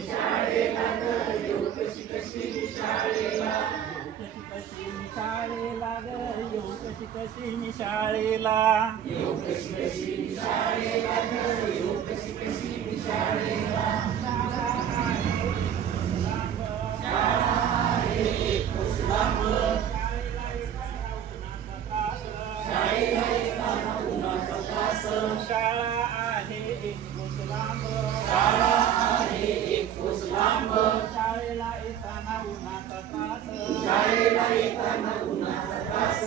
शाळेला ग येऊ कशी कशी मी शाळेला ग येऊ कशी कशी मी शाळेला येऊ कशी कशी मी शाळेला ग येऊ कशी कशी मी शाळेला शाळा आहे एक कोस लांब शाळेला येताना उन्हाचा त्रास शाळा आहे एक कोस लांब शाळा आहे एक कोस लांब शाळेला येताना उन्हाचा त्रास शाळेला येताना उन्हाचा त्रास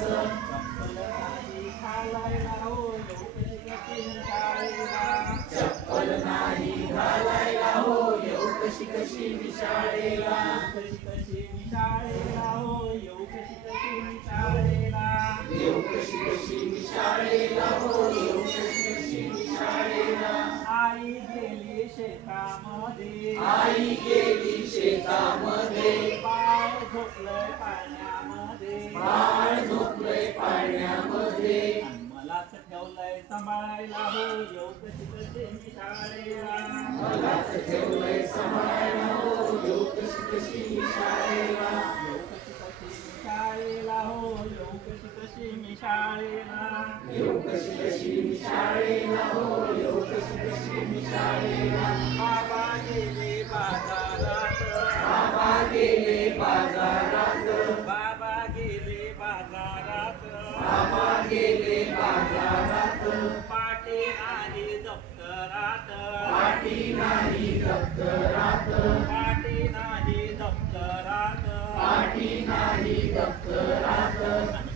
चप्पल नाही घालायला हो येऊ कशी कशी मी शाळेला कशी कशी मी शाळेला हो येऊ कशी कशी मी शाळेला येऊ कशी कशी मी शाळेला हो येऊ कशी कशी मी शाळेला आई गेली शेतामध्ये आई गेली शेतामध्ये बाळ झोपलंय पाण्यामध्ये बाळ झोपलंय पाण्यामध्ये मलाच ठेवलंय सांभाळायला हो येऊ कशी कशी मी शाळेला मलाच ठेवलंय सांभाळायला हो येऊ कशी कशी मी शाळेला येऊ कशी कशी मी शाळेला हो येऊ कशी कशी मी शाळेला येऊ कशी कशी मी शाळेला हो येऊ कशी कशी मी शाळेला बाबा गेले बाजारात बाबा गेले बाजारात बाबा गेले बाजारात बाबा गेले बाजारात पाटी नाही दप्तरात पाटी नाही दप्तरात पाटी नाही दप्तरात पाटी नाही दप्तरात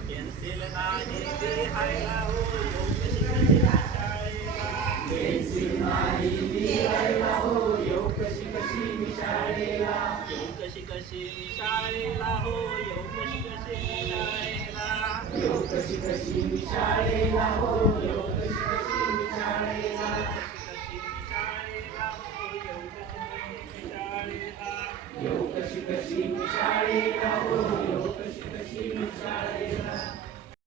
पेन्सिल नाही लिहायला हो येऊ कशी कशी शाळेला पेन्सिल नाही लिहायला हो येऊ कशी कशी मी शाळेला येऊ कशी कशी मी शाळेला हो येऊ कशी कशी मी शाळेला येऊ कशी कशी मी शाळेला हो येऊ कशी कशी मी शाळेला येऊ कशी कशी मी शाळेला हो